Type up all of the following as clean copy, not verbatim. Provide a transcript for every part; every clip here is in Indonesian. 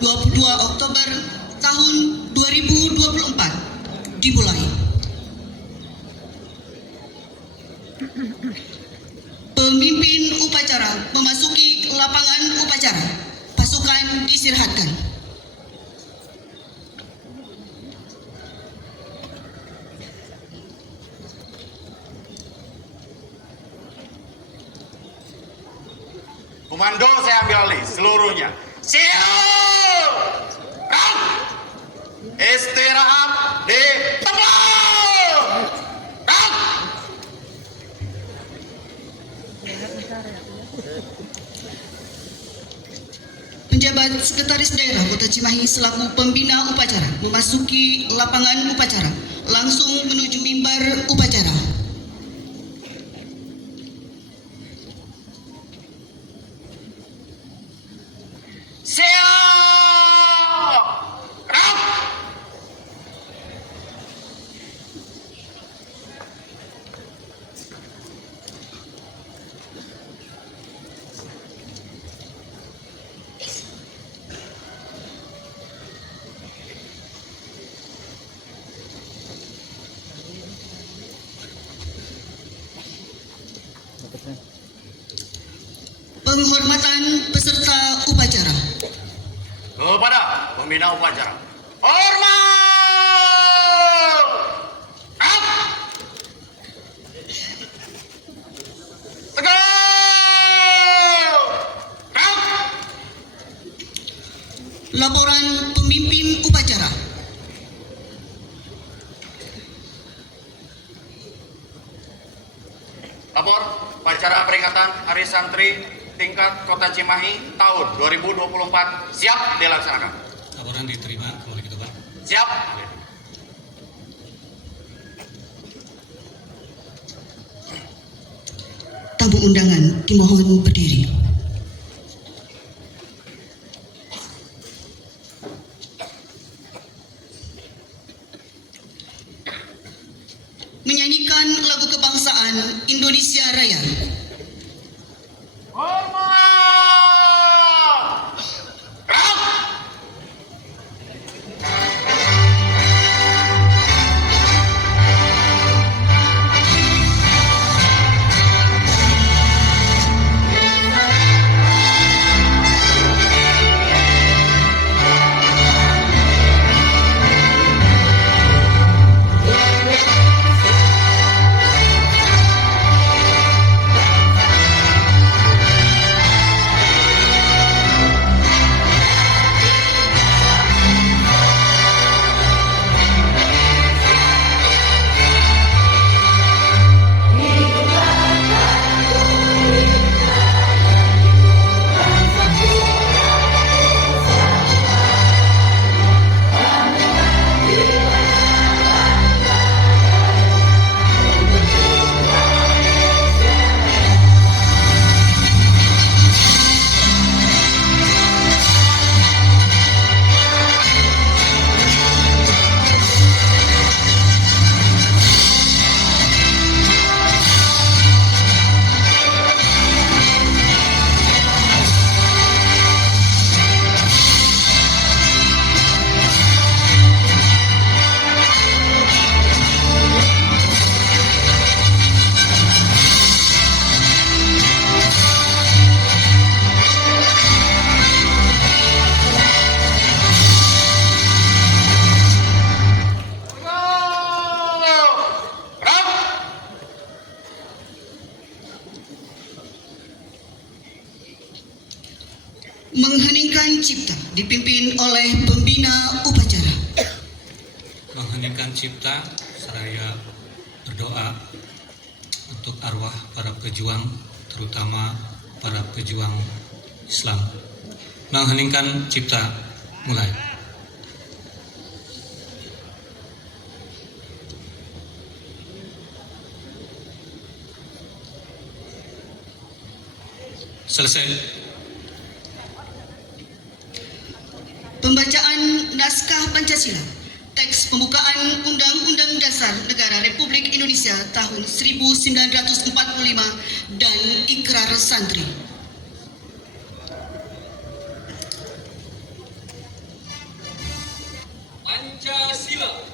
22 Oktober tahun 2024 dimulai. Pemimpin upacara memasuki lapangan upacara. Pasukan diistirahatkan. Komando saya ambil alih seluruhnya. Siap! Ram! Istirahat di tempat! Ram! Penjabat Sekretaris Daerah Kota Cimahi selaku pembina upacara memasuki lapangan upacara, langsung menuju mimbar upacara. Siap! Ram! Penghormatan peserta upacara. Kepada pembina upacara. Hormat! Ram! Tegak! Ram! Laporan pemimpin upacara. Lapor upacara peringatan Hari Santri tingkat Kota Cimahi tahun 2024 siap dilaksanakan. Laporan diterima, kembali gitu Pak. Siap. Tamu undangan dimohon berdiri. Menyanyikan lagu kebangsaan Indonesia Raya. Hormat! Ram! Mengheningkan cipta dipimpin oleh pembina upacara. Mengheningkan cipta seraya berdoa untuk arwah para pejuang, terutama para pejuang Islam. Mengheningkan cipta, mulai. Selesai. Pembacaan naskah Pancasila, teks pembukaan Undang-Undang Dasar Negara Republik Indonesia tahun 1945 dan Ikrar Santri. Pancasila.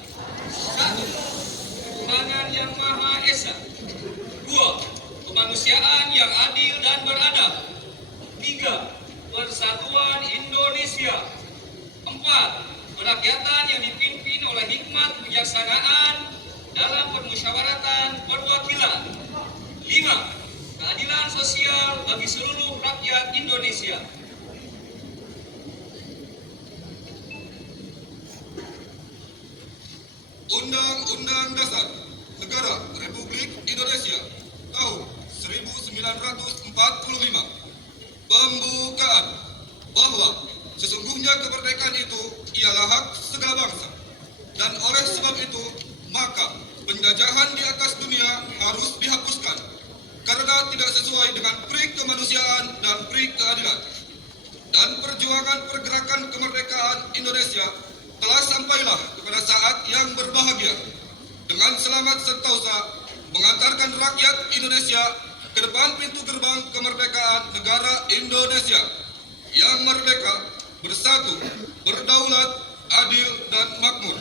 1. Ketuhanan yang Maha Esa. 2. Kemanusiaan yang adil dan beradab. 3. Persatuan Indonesia. 4. Kerakyatan yang dipimpin oleh hikmat kebijaksanaan dalam permusyawaratan perwakilan. 5. Keadilan sosial bagi seluruh rakyat Indonesia. Undang-Undang Dasar Negara Republik Indonesia tahun 1945 pembukaan bahwa sesungguhnya kemerdekaan itu ialah hak segala bangsa, dan oleh sebab itu maka penjajahan di atas dunia harus dihapuskan karena tidak sesuai dengan pri kemanusiaan dan pri keadilan. Dan perjuangan pergerakan kemerdekaan Indonesia telah sampailah kepada saat yang berbahagia dengan selamat sentosa mengantarkan rakyat Indonesia ke depan pintu gerbang kemerdekaan negara Indonesia yang merdeka, bersatu, berdaulat, adil, dan makmur.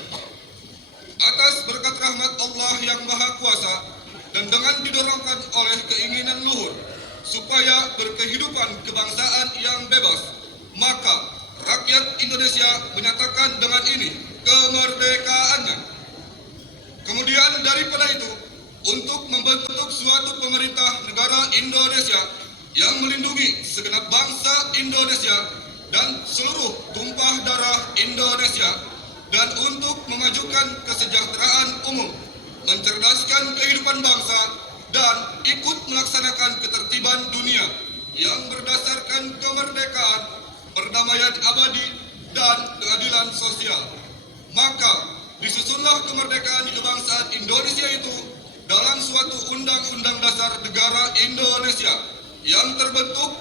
Atas berkat rahmat Allah yang Maha Kuasa dan dengan didorongkan oleh keinginan luhur supaya berkehidupan kebangsaan yang bebas, maka rakyat Indonesia menyatakan dengan ini kemerdekaannya. Kemudian daripada itu, untuk membentuk suatu pemerintah negara Indonesia yang melindungi segenap bangsa Indonesia dan seluruh tumpah darah Indonesia, dan untuk memajukan kesejahteraan umum, mencerdaskan kehidupan bangsa, dan ikut melaksanakan ketertiban dunia yang berdasarkan kemerdekaan, perdamaian abadi, dan keadilan sosial. Maka disusunlah kemerdekaan kebangsaan Indonesia itu dalam suatu undang-undang dasar negara Indonesia yang terbentuk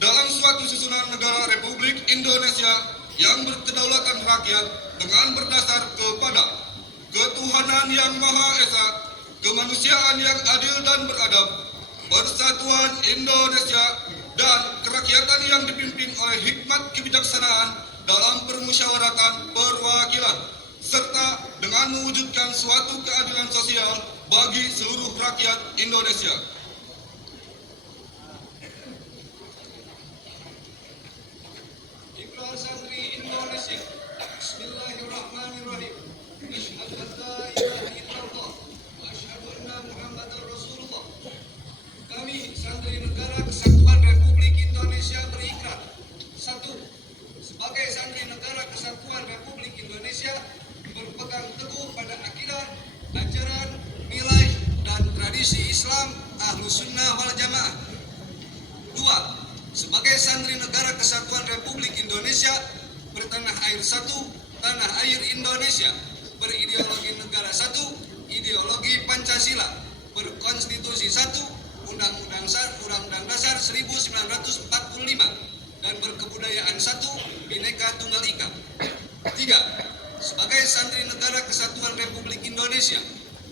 dalam suatu susunan negara Republik Indonesia yang berkedaulatan rakyat dengan berdasar kepada ketuhanan yang Maha Esa, kemanusiaan yang adil dan beradab, persatuan Indonesia, dan kerakyatan yang dipimpin oleh hikmat kebijaksanaan dalam permusyawaratan perwakilan, serta dengan mewujudkan suatu keadilan sosial bagi seluruh rakyat Indonesia. Ikrar Santri Indonesia. Bismillahirrahmanirrahim. Asyhadu an la ilaha illallah wa asyhadu anna Muhammadar Rasulullah. Kami Santri Negara Kesatuan Republik Indonesia berikrar. 1. Sebagai Santri Negara Kesatuan Republik Indonesia berpegang teguh pada akidah, ajaran, nilai, dan tradisi Islam Ahlus Sunnah wal Jamaah. 2. Sebagai Santri Negara Kesatuan Republik Indonesia bertanah air satu, tanah air Indonesia, berideologi negara satu, ideologi Pancasila, berkonstitusi satu, Undang-Undang Dasar 1945, dan berkebudayaan satu, Bhinneka Tunggal Ika. 3. Sebagai Santri Negara Kesatuan Republik Indonesia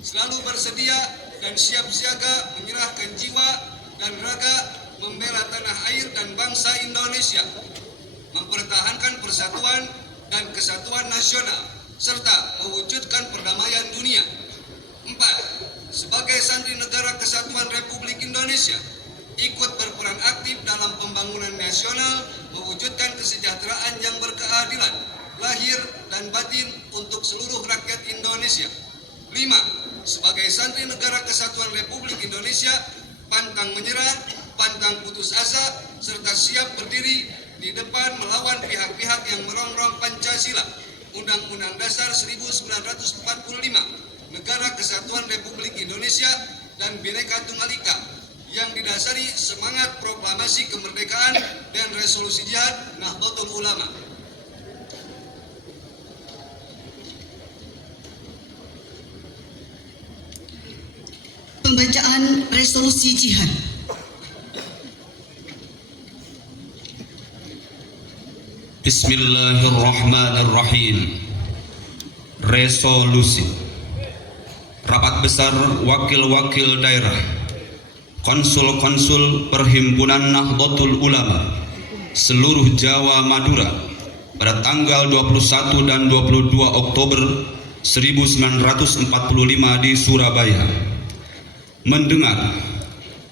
selalu bersedia dan siap siaga menyerahkan jiwa dan raga membela tanah air dan bangsa Indonesia, mempertahankan persatuan dan kesatuan nasional, serta mewujudkan perdamaian dunia. 4. Sebagai Santri Negara Kesatuan Republik Indonesia ikut berperan aktif dalam pembangunan nasional, mewujudkan kesejahteraan yang berkeadilan lahir dan batin untuk seluruh rakyat Indonesia. 5. Sebagai Santri Negara Kesatuan Republik Indonesia pantang menyerah, pantang putus asa, serta siap berdiri di depan melawan pihak-pihak yang merongrong Pancasila, Undang-Undang Dasar 1945, Negara Kesatuan Republik Indonesia, dan Bhinneka Tunggal Ika yang didasari semangat proklamasi kemerdekaan dan resolusi jihad Nahdlatul Ulama. Pembacaan resolusi jihad. Bismillahirrahmanirrahim. Resolusi Rapat Besar Wakil-Wakil Daerah, Konsul-Konsul Perhimpunan Nahdlatul Ulama seluruh Jawa Madura pada tanggal 21 dan 22 Oktober 1945 di Surabaya, mendengar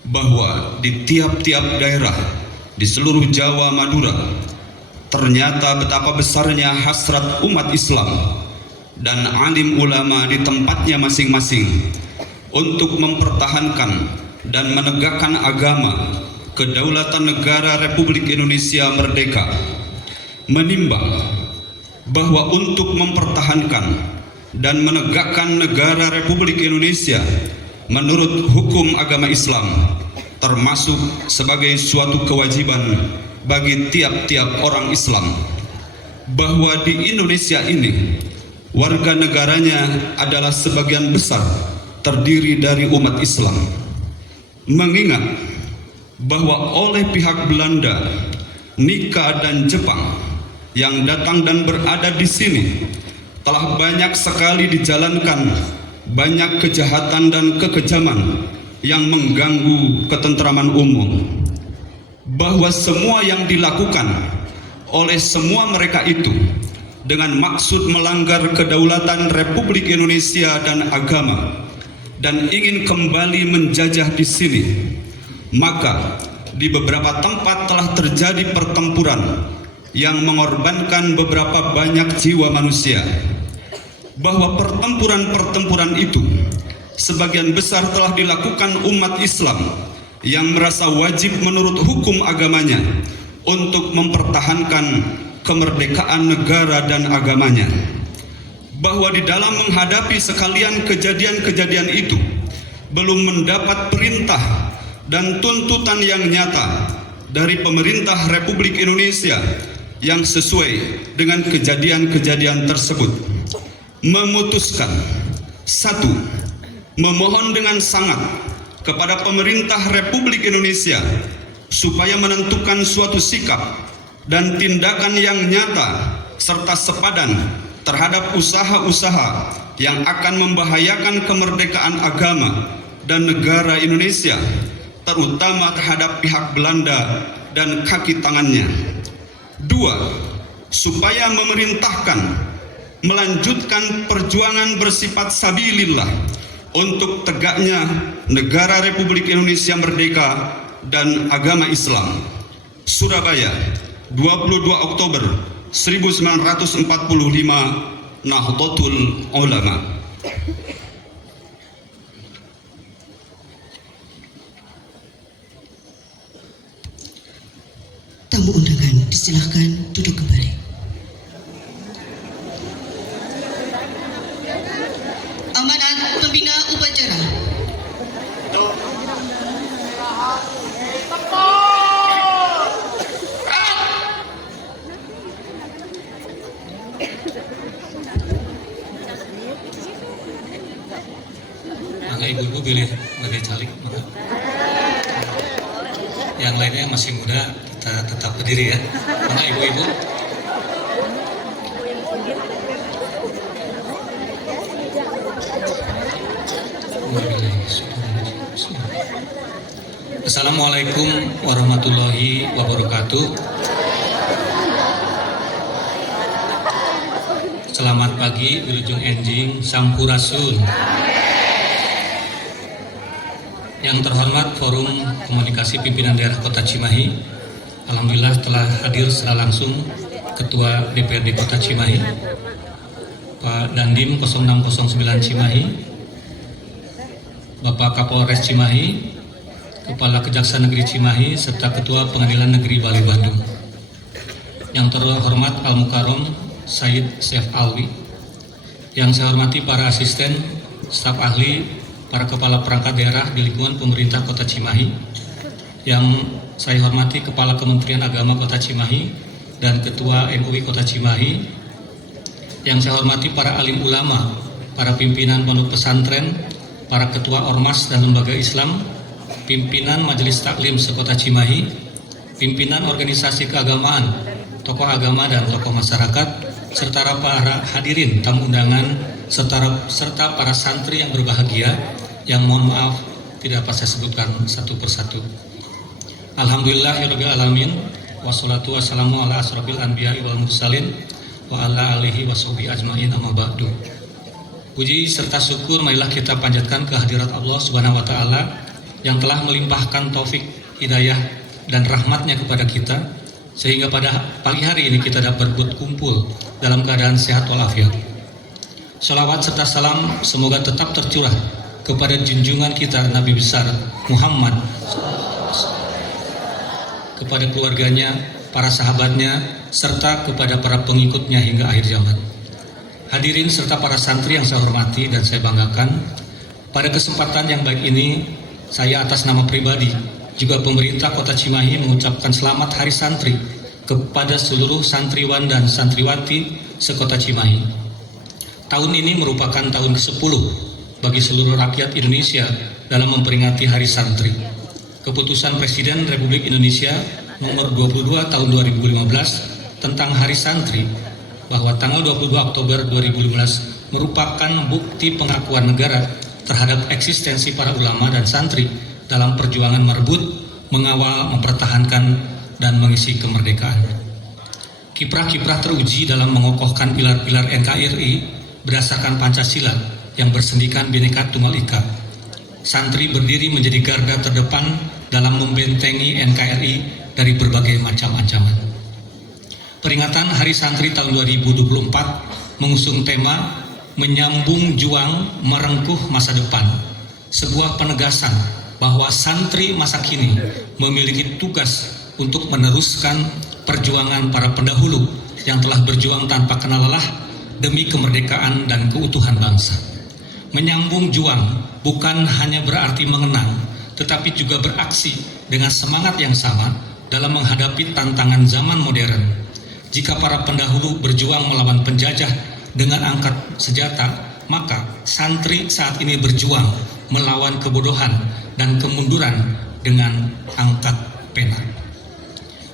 bahwa di tiap-tiap daerah di seluruh Jawa Madura ternyata betapa besarnya hasrat umat Islam dan alim ulama di tempatnya masing-masing untuk mempertahankan dan menegakkan agama kedaulatan negara Republik Indonesia Merdeka, menimbang bahwa untuk mempertahankan dan menegakkan negara Republik Indonesia menurut hukum agama Islam termasuk sebagai suatu kewajiban bagi tiap-tiap orang Islam, bahwa di Indonesia ini warga negaranya adalah sebagian besar terdiri dari umat Islam, mengingat bahwa oleh pihak Belanda, Nika dan Jepang yang datang dan berada di sini telah banyak sekali dijalankan banyak kejahatan dan kekejaman yang mengganggu ketentraman umum, bahwa semua yang dilakukan oleh semua mereka itu dengan maksud melanggar kedaulatan Republik Indonesia dan agama dan ingin kembali menjajah di sini, maka di beberapa tempat telah terjadi pertempuran yang mengorbankan beberapa banyak jiwa manusia, bahwa pertempuran-pertempuran itu sebagian besar telah dilakukan umat Islam yang merasa wajib menurut hukum agamanya untuk mempertahankan kemerdekaan negara dan agamanya, bahwa di dalam menghadapi sekalian kejadian-kejadian itu belum mendapat perintah dan tuntutan yang nyata dari pemerintah Republik Indonesia yang sesuai dengan kejadian-kejadian tersebut, memutuskan: satu, memohon dengan sangat kepada pemerintah Republik Indonesia supaya menentukan suatu sikap dan tindakan yang nyata serta sepadan terhadap usaha-usaha yang akan membahayakan kemerdekaan agama dan negara Indonesia, terutama terhadap pihak Belanda dan kaki tangannya. Dua, supaya memerintahkan melanjutkan perjuangan bersifat sabilillah untuk tegaknya negara Republik Indonesia Merdeka dan agama Islam. Surabaya, 22 Oktober 1945, Nahdlatul Ulama. Tamu undangan disilahkan duduk kembali. Amanat pembina upacara. Maka ibu-ibu pilih sebagai caleg, maka yang lainnya yang masih muda kita tetap berdiri ya. Maka ibu-ibu. Assalamualaikum warahmatullahi wabarakatuh. Selamat pagi, Wilujeng Enjing Sampurasun. Yang terhormat Forum Komunikasi Pimpinan Daerah Kota Cimahi, alhamdulillah telah hadir secara langsung Ketua DPRD Kota Cimahi, Pak Dandim 0609 Cimahi, Bapak Kapolres Cimahi, Kepala Kejaksaan Negeri Cimahi, serta Ketua Pengadilan Negeri Bali Bandung. Yang terhormat Al-Mukarrom Said Syef Alwi. Yang saya hormati para asisten, staf ahli, para kepala perangkat daerah di lingkungan pemerintah Kota Cimahi. Yang saya hormati Kepala Kementerian Agama Kota Cimahi dan Ketua MUI Kota Cimahi. Yang saya hormati para alim ulama, para pimpinan pondok pesantren, para ketua ormas dan lembaga Islam, pimpinan Majelis Taklim sekota Cimahi, pimpinan organisasi keagamaan, tokoh agama dan tokoh masyarakat, serta para hadirin tamu undangan, serta para santri yang berbahagia, yang mohon maaf tidak dapat saya sebutkan satu persatu. Alhamdulillahirabbil alamin, wassalatu wassalamu ala asrofil anbiya'i wal mursalin wa ala alihi washabihi ajmain amma ba'du. Puji serta syukur marilah kita panjatkan kehadirat Allah Subhanahu wa taala yang telah melimpahkan taufik, hidayah dan rahmatnya kepada kita sehingga pada pagi hari ini kita dapat berkumpul dalam keadaan sehat walafiat. Shalawat serta salam semoga tetap tercurah kepada junjungan kita Nabi besar Muhammad, kepada keluarganya, para sahabatnya, serta kepada para pengikutnya hingga akhir zaman. Hadirin serta para santri yang saya hormati dan saya banggakan, pada kesempatan yang baik ini, saya atas nama pribadi, juga pemerintah Kota Cimahi mengucapkan selamat Hari Santri kepada seluruh santriwan dan santriwati sekota Cimahi. Tahun ini merupakan tahun ke-10 bagi seluruh rakyat Indonesia dalam memperingati Hari Santri. Keputusan Presiden Republik Indonesia nomor 22 tahun 2015 tentang Hari Santri bahwa tanggal 22 Oktober 2015 merupakan bukti pengakuan negara terhadap eksistensi para ulama dan santri dalam perjuangan merebut, mengawal, mempertahankan, dan mengisi kemerdekaan. Kiprah-kiprah teruji dalam mengokohkan pilar-pilar NKRI berdasarkan Pancasila yang bersendikan Bhinneka Tunggal Ika. Santri berdiri menjadi garda terdepan dalam membentengi NKRI dari berbagai macam ancaman. Peringatan Hari Santri tahun 2024 mengusung tema Menyambung Juang Merengkuh Masa Depan, sebuah penegasan bahwa santri masa kini memiliki tugas untuk meneruskan perjuangan para pendahulu yang telah berjuang tanpa kenal lelah demi kemerdekaan dan keutuhan bangsa. Menyambung juang bukan hanya berarti mengenang, tetapi juga beraksi dengan semangat yang sama dalam menghadapi tantangan zaman modern. Jika para pendahulu berjuang melawan penjajah dengan angkat senjata, maka santri saat ini berjuang melawan kebodohan dan kemunduran dengan angkat pena.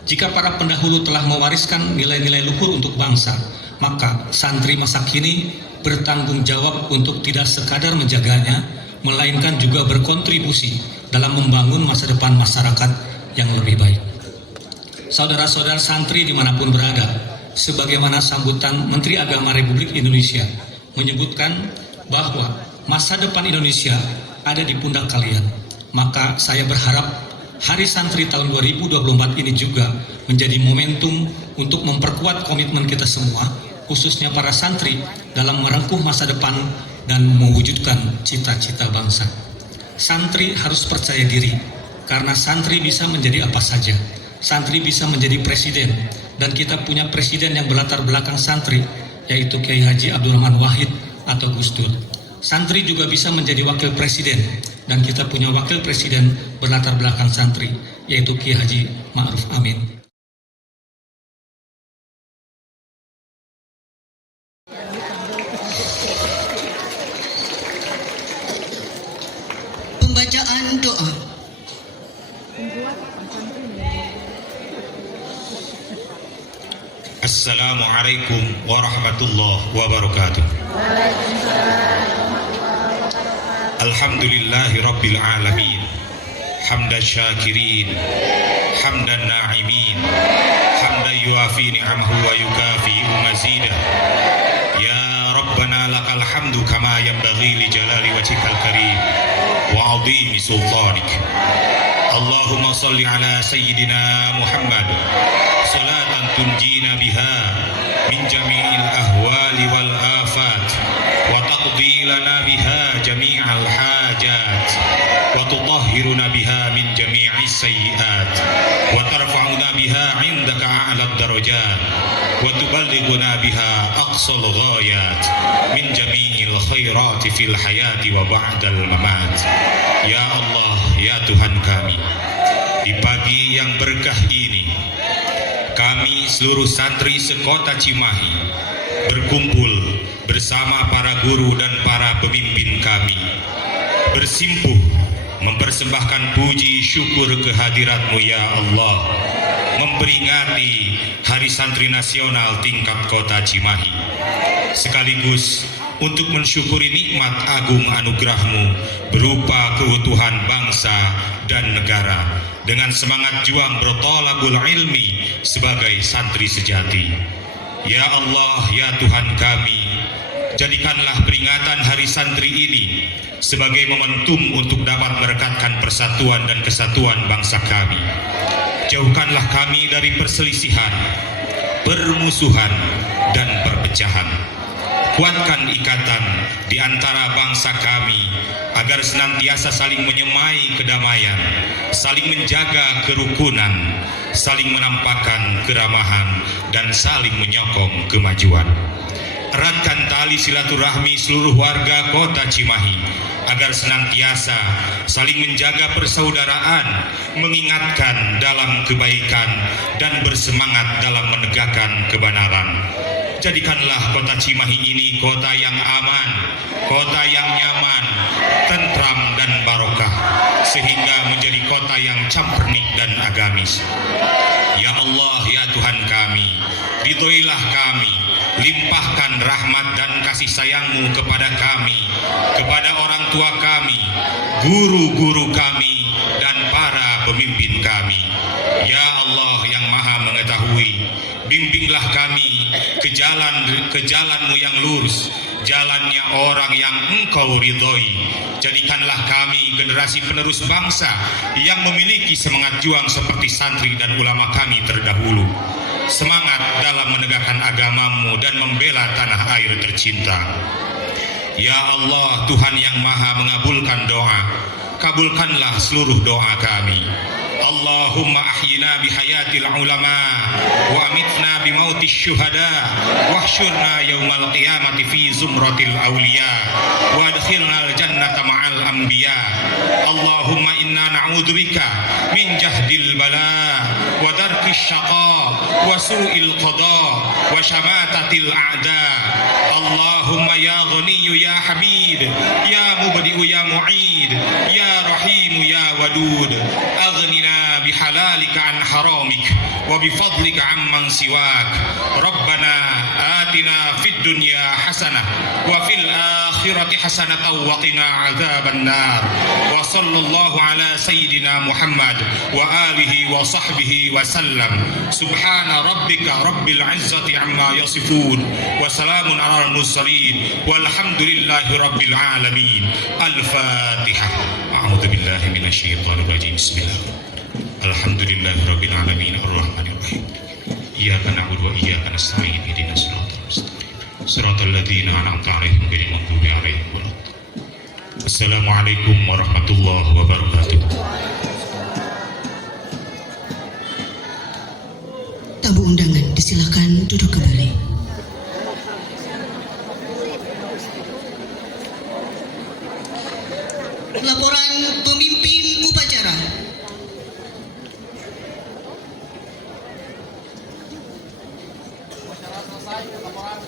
Jika para pendahulu telah mewariskan nilai-nilai luhur untuk bangsa, maka santri masa kini bertanggung jawab untuk tidak sekadar menjaganya, melainkan juga berkontribusi dalam membangun masa depan masyarakat yang lebih baik. Saudara-saudara santri dimanapun berada, sebagaimana sambutan Menteri Agama Republik Indonesia menyebutkan bahwa masa depan Indonesia ada di pundak kalian, maka saya berharap Hari Santri tahun 2024 ini juga menjadi momentum untuk memperkuat komitmen kita semua, khususnya para santri dalam merengkuh masa depan dan mewujudkan cita-cita bangsa. Santri harus percaya diri, karena santri bisa menjadi apa saja. Santri bisa menjadi presiden, dan kita punya presiden yang berlatar belakang santri, yaitu Kiai Haji Abdurrahman Wahid atau Gus Dur. Santri juga bisa menjadi wakil presiden, dan kita punya wakil presiden berlatar belakang santri, yaitu Kiai Haji Ma'ruf Amin. Pembacaan doa. Assalamualaikum warahmatullahi wabarakatuh. Alhamdulillahi rabbil alamin. Hamdan syakirin, hamdan na'imin, hamdan yuafi ni'amahu wa yukafi mazidah. Ya Rabbana lakal hamdu kama yanbaghi li jalali wajhikal karim wa 'azimi sultanik. Allahumma salli ala sayyidina Muhammad salatan tunjina biha min jami'il ahwali wal afat wa taqdi lana biha jami'al hajat wa tutahhiruna biha min jami'is sayyiat wa tarfa'una biha 'indaka a'lad darajat wa tuballighuna biha aqsal ghayat min jami'il khairati fil hayati wa ba'dal mamat. Ya Allah, ya Tuhan kami, di pagi yang berkah ini kami seluruh santri sekota Cimahi berkumpul bersama para guru dan para pemimpin kami, bersimpuh mempersembahkan puji syukur kehadirat-Mu ya Allah, memperingati Hari Santri Nasional tingkat Kota Cimahi, sekaligus untuk mensyukuri nikmat agung anugerah-Mu berupa keutuhan bangsa dan negara dengan semangat juang bertolabul ilmi sebagai santri sejati. Ya Allah, ya Tuhan kami, jadikanlah peringatan Hari Santri ini sebagai momentum untuk dapat merekatkan persatuan dan kesatuan bangsa kami. Jauhkanlah kami dari perselisihan, permusuhan, dan perpecahan. Kuatkan ikatan di antara bangsa kami agar senantiasa saling menyemai kedamaian, saling menjaga kerukunan, saling menampakkan keramahan, dan saling menyokong kemajuan. Eratkan tali silaturahmi seluruh warga Kota Cimahi agar senantiasa saling menjaga persaudaraan, mengingatkan dalam kebaikan, dan bersemangat dalam menegakkan kebenaran. Jadikanlah Kota Cimahi ini kota yang aman, kota yang nyaman, tentram, dan barokah, sehingga menjadi kota yang campernik dan agamis. Ya Allah, ya Tuhan kami, ridhoilah kami, limpahkan rahmat dan kasih sayang-Mu kepada kami, kepada orang tua kami, guru-guru kami, dan para pemimpin kami. Ya Allah yang Maha Mengetahui, bimbinglah kami ke jalan-Mu yang lurus, jalannya orang yang Engkau ridhoi. Jadikanlah kami generasi penerus bangsa yang memiliki semangat juang seperti santri dan ulama kami terdahulu, semangat dalam menegakkan agama-Mu dan membela tanah air tercinta. Ya Allah, Tuhan yang Maha mengabulkan doa, kabulkanlah seluruh doa kami. Allahumma ahyina bihayatil ulama wa amitna bimautis syuhada wahsyurna yaumal qiyamati fi zumratil awliya wa adkhilnal jannata ma'al anbiya. Allahumma inna na'udzubika min jahdil bala wa darkis syaqa wa su'il qada wa syamatatil a'da. Allahumma ya ghaniyyu ya hamid ya mubdi'u ya mu'id ya rahimu ya wadud, aghnina bihalalika an haramik wa bifadlika amman siwak. Rabbana atina fid dunya hasanah wa fil akhirati hasanatan wa qina adzaban nar. Wa sallallahu ala sayyidina Muhammad wa alihi wa sahbihi wa sallam. Subhana rabbika rabbil izzati amma yasifun wa salamun alal mursalin walhamdulillahi rabbil alamin. Al-Fatihah. A'udzu billahi minasyaitonir rajim. Bismillah. Alhamdulillahi rabbil alamin arrahmanir rahim. Iyyaka na'budu wa iyyaka nasta'in. Ihdinas siratal mustaqim. Siratal ladzina an'amta 'alaihim ghairil maghdubi 'alaihim waladdallin. Assalamualaikum warahmatullahi wabarakatuh. Tamu undangan disilakan duduk kembali. Laporan pemimpin upacara.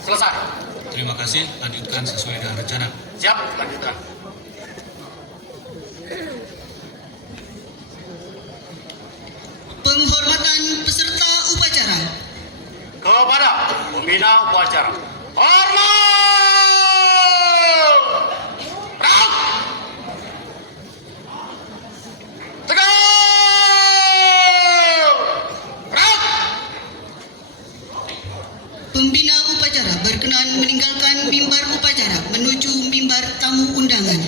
Selesai. Terima kasih, lanjutkan sesuai dengan rencana. Siap, lanjutkan. Penghormatan peserta upacara. Kepada pembina upacara. Hormat! Berat! Tegak! Berat! Pembina upacara berkenan meninggalkan mimbar upacara menuju mimbar tamu undangan.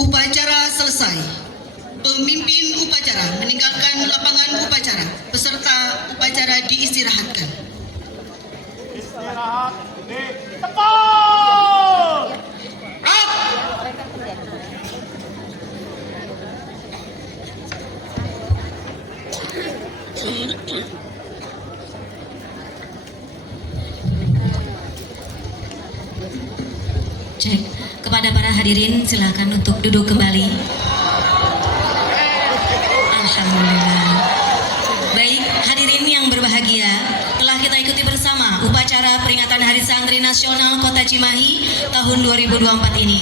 Upacara selesai. Pemimpin upacara meninggalkan lapangan upacara. Peserta upacara diistirahatkan. Cek. Kepada para hadirin silakan untuk duduk kembali. Alhamdulillah. Baik, hadirin yang berbahagia, telah kita ikuti bersama upacara peringatan Hari Santri Nasional Kota Cimahi tahun 2024 ini.